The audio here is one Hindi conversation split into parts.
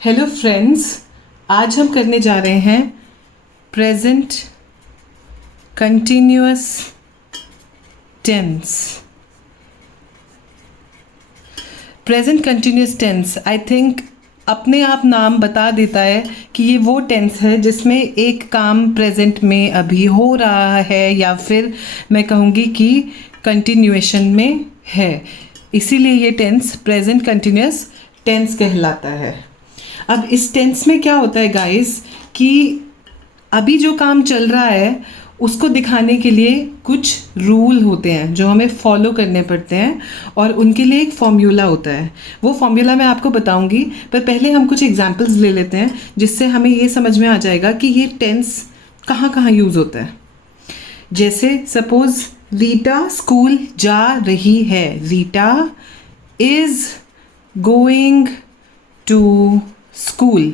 हेलो फ्रेंड्स, आज हम करने जा रहे हैं present continuous tense. Present continuous tense I think अपने आप नाम बता देता है कि ये वो टेंस है जिसमें एक काम प्रेजेंट में अभी हो रहा है या फिर मैं कहूँगी कि कंटिन्यूएशन में है, इसीलिए ये टेंस प्रेजेंट कंटिन्यूअस टेंस कहलाता है। अब इस टेंस में क्या होता है गाइस कि अभी जो काम चल रहा है उसको दिखाने के लिए कुछ रूल होते हैं जो हमें फॉलो करने पड़ते हैं और उनके लिए एक फॉर्मूला होता है। वो फॉर्मूला मैं आपको बताऊंगी, पर पहले हम कुछ एग्जांपल्स ले लेते हैं जिससे हमें ये समझ में आ जाएगा कि ये टेंस कहाँ कहाँ यूज़ होता है। जैसे सपोज रीटा स्कूल जा रही है, Rita is going to school,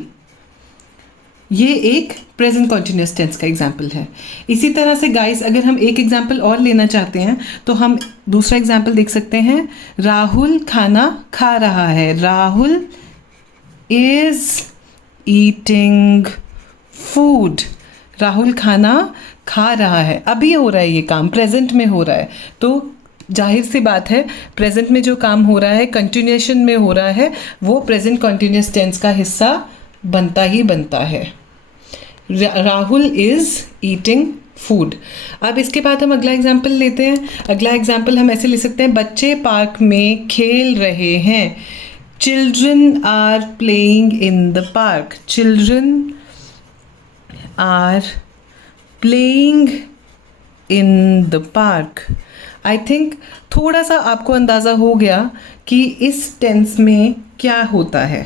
ये एक प्रेजेंट कॉन्टिन्यूस टेंस का एग्जाम्पल है। इसी तरह से गाइस अगर हम एक एग्जाम्पल और लेना चाहते हैं तो हम दूसरा एग्जाम्पल देख सकते हैं। राहुल खाना खा रहा है, Rahul is eating food, Rahul खाना खा रहा है। अभी हो रहा है, ये काम प्रेजेंट में हो रहा है, तो जाहिर सी बात है प्रेजेंट में जो काम हो रहा है कंटिन्यूएशन में हो रहा है वो प्रेजेंट कॉन्टिन्यूस टेंस का हिस्सा बनता ही बनता है। Rahul is eating food. अब इसके बाद हम अगला एग्जाम्पल लेते हैं। अगला एग्जाम्पल हम ऐसे ले सकते हैं, बच्चे पार्क में खेल रहे हैं, children are playing in the park, children are playing in the park. I think थोड़ा सा आपको अंदाज़ा हो गया कि इस टेंस में क्या होता है।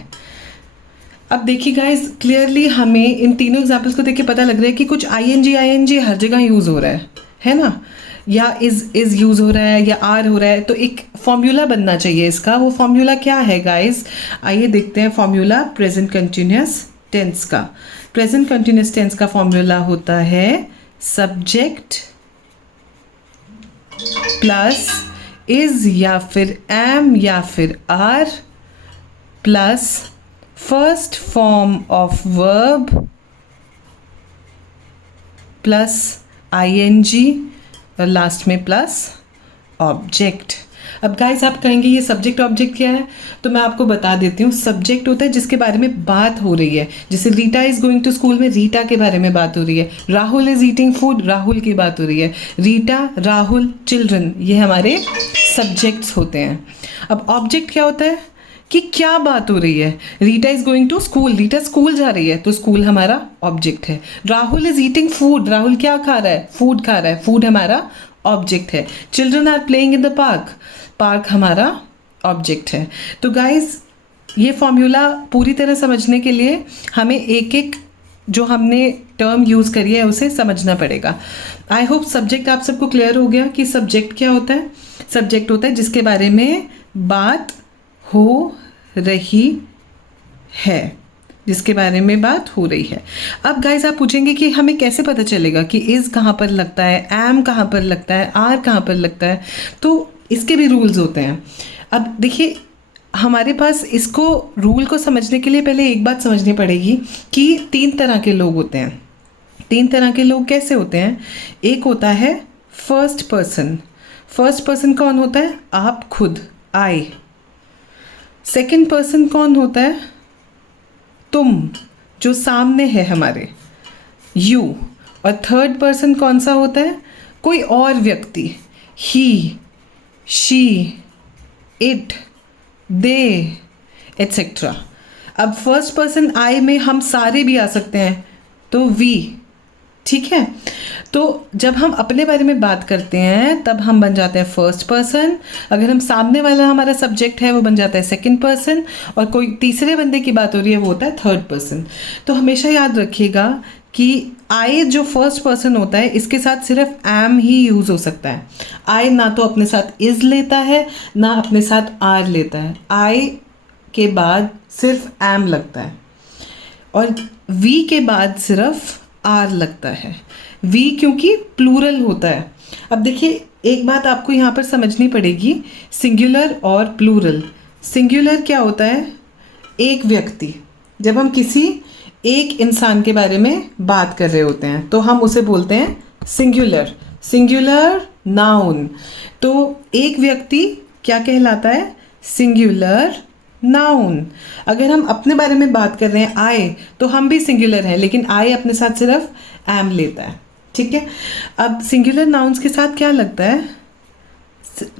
अब देखिए गाइस क्लियरली हमें इन तीनों एग्जाम्पल्स को देख के पता लग रहा है कि कुछ आई हर जगह यूज़ हो रहा है ना, या इज़ यूज़ हो रहा है या आर हो रहा है, तो एक फॉर्मूला बनना चाहिए इसका। वो फॉर्मूला क्या है गाइस, आइए देखते हैं फॉर्मूला प्रेजेंट कंटिन्यूस टेंस का। प्रेजेंट कंटिन्यूस टेंस का फॉर्मूला होता है सब्जेक्ट प्लस इज या फिर एम या फिर are plus first form of verb plus ING और लास्ट में प्लस ऑब्जेक्ट। अब गाइस आप कहेंगे ये सब्जेक्ट ऑब्जेक्ट क्या है, तो मैं आपको बता देती हूँ। सब्जेक्ट होता है जिसके बारे में बात हो रही है, जैसे Rita is going to school में रीटा के बारे में बात हो रही है, Rahul is eating food Rahul की बात हो रही है, रीटा राहुल चिल्ड्रन ये हमारे सब्जेक्ट्स होते हैं। अब ऑब्जेक्ट क्या होता है कि क्या बात हो रही है। Rita is going to school, Rita school जा रही है तो स्कूल हमारा ऑब्जेक्ट है। Rahul is eating food, Rahul क्या खा रहा है, फूड खा रहा है, फूड हमारा ऑब्जेक्ट है। Children are playing in the park, park हमारा ऑब्जेक्ट है। तो गाइस ये फॉर्मूला पूरी तरह समझने के लिए हमें एक एक जो हमने टर्म यूज़ करी है उसे समझना पड़ेगा। आई होप सब्जेक्ट आप सबको क्लियर हो गया कि सब्जेक्ट क्या होता है। सब्जेक्ट होता है जिसके बारे में बात हो रही है, जिसके बारे में बात हो रही है। अब गाइस आप पूछेंगे कि हमें कैसे पता चलेगा कि इज़ कहाँ पर लगता है, एम कहाँ पर लगता है, आर कहाँ पर लगता है, तो इसके भी रूल्स होते हैं। अब देखिए हमारे पास इसको रूल को समझने के लिए पहले एक बात समझनी पड़ेगी कि तीन तरह के लोग होते हैं। तीन तरह के लोग कैसे होते हैं, एक होता है फर्स्ट पर्सन। फर्स्ट पर्सन कौन होता है, आप खुद, आई। सेकंड पर्सन कौन होता है, तुम, जो सामने है हमारे, यू। और थर्ड पर्सन कौन सा होता है, कोई और व्यक्ति, ही, शी, इट, दे एट्सेट्रा। अब फर्स्ट पर्सन आई में हम सारे भी आ सकते हैं, तो वी, ठीक है। तो जब हम अपने बारे में बात करते हैं तब हम बन जाते हैं फर्स्ट पर्सन। अगर हम सामने वाला हमारा सब्जेक्ट है वो बन जाता है सेकंड पर्सन, और कोई तीसरे बंदे की बात हो रही है वो होता है थर्ड पर्सन। तो हमेशा याद रखिएगा कि आई जो फर्स्ट पर्सन होता है इसके साथ सिर्फ एम ही यूज़ हो सकता है। आई ना तो अपने साथ इज़ लेता है ना अपने साथ आर लेता है, आई के बाद सिर्फ एम लगता है और वी के बाद सिर्फ आर लगता है। वी क्योंकि प्लूरल होता है। अब देखिए एक बात आपको यहाँ पर समझनी पड़ेगी, सिंगुलर और प्लूरल। सिंगुलर क्या होता है, एक व्यक्ति, जब हम किसी एक इंसान के बारे में बात कर रहे होते हैं तो हम उसे बोलते हैं सिंगुलर, सिंगुलर नाउन। तो एक व्यक्ति क्या कहलाता है? Singular noun. अगर हम अपने बारे में बात कर रहे हैं आई, तो हम भी सिंगुलर हैं, लेकिन आई अपने साथ सिर्फ एम लेता है, ठीक है। अब सिंगुलर नाउन्स के साथ क्या लगता है?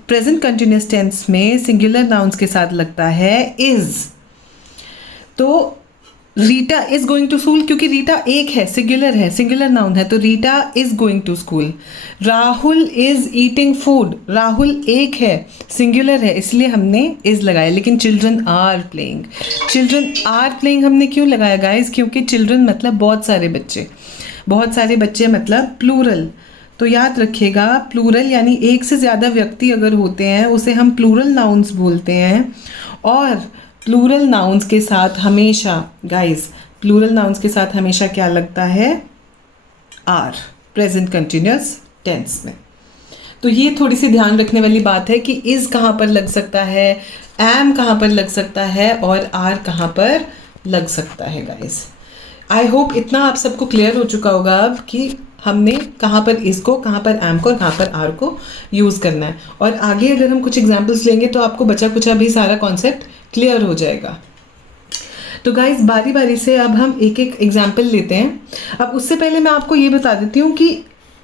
प्रेजेंट कंटिन्यूअस टेंस में सिंगुलर नाउन्स के साथ लगता है इज। तो Rita is going to school, क्योंकि रीटा एक है, सिंगुलर है, सिंगुलर नाउन है, तो Rita is going to school. Rahul is eating food, Rahul एक है, सिंगुलर है, इसलिए हमने इज लगाया। लेकिन children are playing, children are playing हमने क्यों लगाया गाइस? क्योंकि चिल्ड्रन मतलब बहुत सारे बच्चे, बहुत सारे बच्चे मतलब प्लूरल। तो याद रखिएगा, प्लूरल यानी एक से ज़्यादा व्यक्ति अगर होते हैं उसे हम प्लूरल नाउन्स बोलते हैं। और प्लूरल नाउन्स के साथ हमेशा गाइस, प्लूरल नाउन्स के साथ हमेशा क्या लगता है? आर, प्रेजेंट कंटिन्यूअस टेंस में। तो ये थोड़ी सी ध्यान रखने वाली बात है कि इज कहाँ पर लग सकता है, एम कहाँ पर लग सकता है और आर कहाँ पर लग सकता है गाइस। आई होप इतना आप सबको क्लियर हो चुका होगा अब कि हमने कहाँ पर इस को, कहाँ पर एम को और कहाँ पर आर को यूज़ करना है। और आगे अगर हम कुछ एग्जाम्पल्स लेंगे तो आपको बचा कुचा भी सारा कॉन्सेप्ट क्लियर हो जाएगा। तो गाइस बारी बारी से अब हम एक एक एग्जाम्पल लेते हैं। अब उससे पहले मैं आपको ये बता देती हूँ कि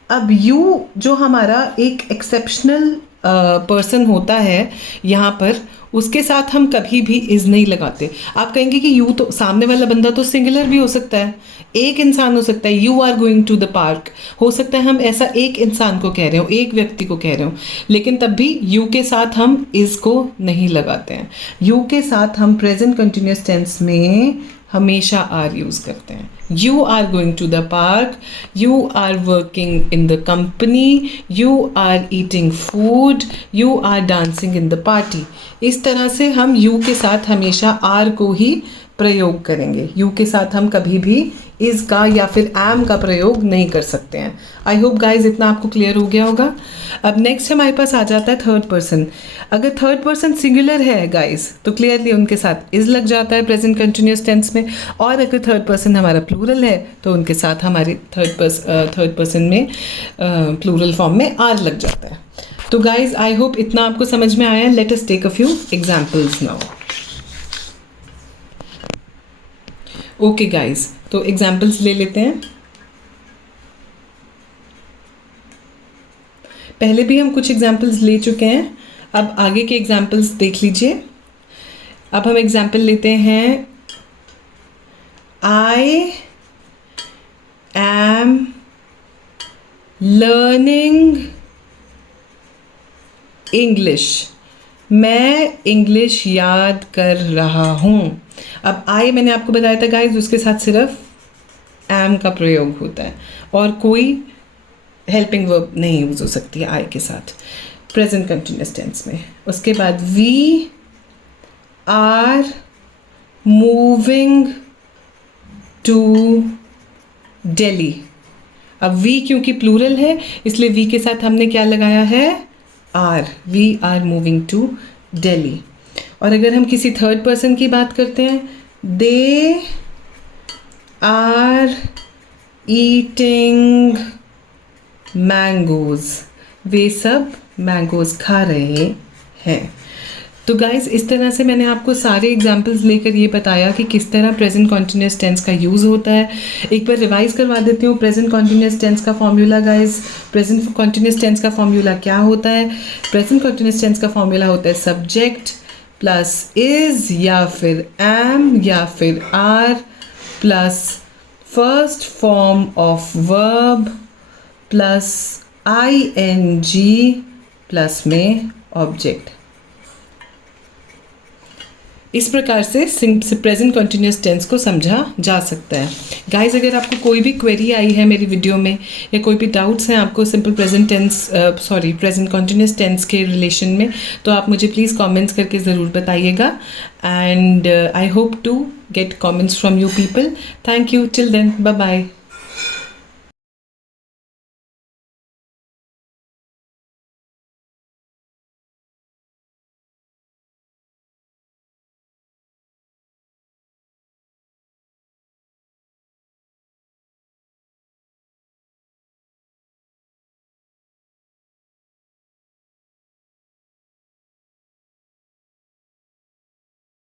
अब यू जो हमारा एक एक्सेप्शनल पर्सन होता है यहाँ पर, उसके साथ हम कभी भी इज़ नहीं लगाते। आप कहेंगे कि यू तो सामने वाला बंदा तो सिंगुलर भी हो सकता है, एक इंसान हो सकता है, you are going to the park, हो सकता है हम ऐसा एक इंसान को कह रहे हो, एक व्यक्ति को कह रहे हो, लेकिन तब भी यू के साथ हम इज़ को नहीं लगाते हैं। यू के साथ हम प्रेजेंट कंटिन्यूअस टेंस में हमेशा आर यूज़ करते हैं। You are going to the park, you are working in the company, you are eating food, you are dancing in the party. इस तरह से हम यू के साथ हमेशा आर को ही प्रयोग करेंगे। यू के साथ हम कभी भी इज़ का या फिर एम का प्रयोग नहीं कर सकते हैं। आई होप गाइज इतना आपको क्लियर हो गया होगा। अब नेक्स्ट हमारे पास आ जाता है थर्ड पर्सन। अगर थर्ड पर्सन सिंगुलर है गाइज तो क्लियरली उनके साथ इज़ लग जाता है प्रेजेंट कंटिन्यूअस टेंस में, और अगर थर्ड पर्सन हमारा प्लूरल है तो उनके साथ हमारे थर्ड पर्सन में प्लूरल फॉर्म में आर लग जाता है। तो गाइज आई होप इतना आपको समझ में आया। Let us take a few examples now. Okay guys, तो एग्जाम्पल्स ले लेते हैं। पहले भी हम कुछ एग्जाम्पल्स ले चुके हैं, अब आगे के एग्जाम्पल्स देख लीजिए। अब हम एग्जाम्पल लेते हैं, आई एम लर्निंग इंग्लिश, मैं इंग्लिश याद कर रहा हूँ। अब आई मैंने आपको बताया था गाइज, उसके साथ सिर्फ एम का प्रयोग होता है और कोई हेल्पिंग वर्ब नहीं यूज़ हो सकती है आई के साथ प्रेजेंट कंटिन्यूअस टेंस में। उसके बाद we are moving to Delhi. अब वी क्योंकि प्लूरल है इसलिए वी के साथ हमने क्या लगाया है? Are. We are moving to Delhi. और अगर हम किसी थर्ड पर्सन की बात करते हैं, दे आर ईटिंग मैंगोज, वे सब मैंगोज खा रहे हैं। तो गाइज इस तरह से मैंने आपको सारे एग्जाम्पल्स लेकर ये बताया कि किस तरह प्रेजेंट कॉन्टिन्यूअस टेंस का यूज़ होता है। एक बार रिवाइज करवा देती हूँ प्रेजेंट कॉन्टिन्यूअस टेंस का formula guys. Present continuous tense का फॉर्मूला क्या होता है? प्रेजेंट कॉन्टिन्यूअस टेंस का फॉर्मूला होता है सब्जेक्ट प्लस इज या फिर एम या फिर are plus first form of verb plus ING plus में ऑब्जेक्ट। इस प्रकार से प्रेजेंट कंटिन्यूअस टेंस को समझा जा सकता है। गाइस अगर आपको कोई भी क्वेरी आई है मेरी वीडियो में या कोई भी डाउट्स हैं आपको सिंपल प्रेजेंट कंटिन्यूअस टेंस के रिलेशन में, तो आप मुझे प्लीज़ कमेंट्स करके ज़रूर बताइएगा। And I hope to get comments from you people. Thank you. Till then, bye bye.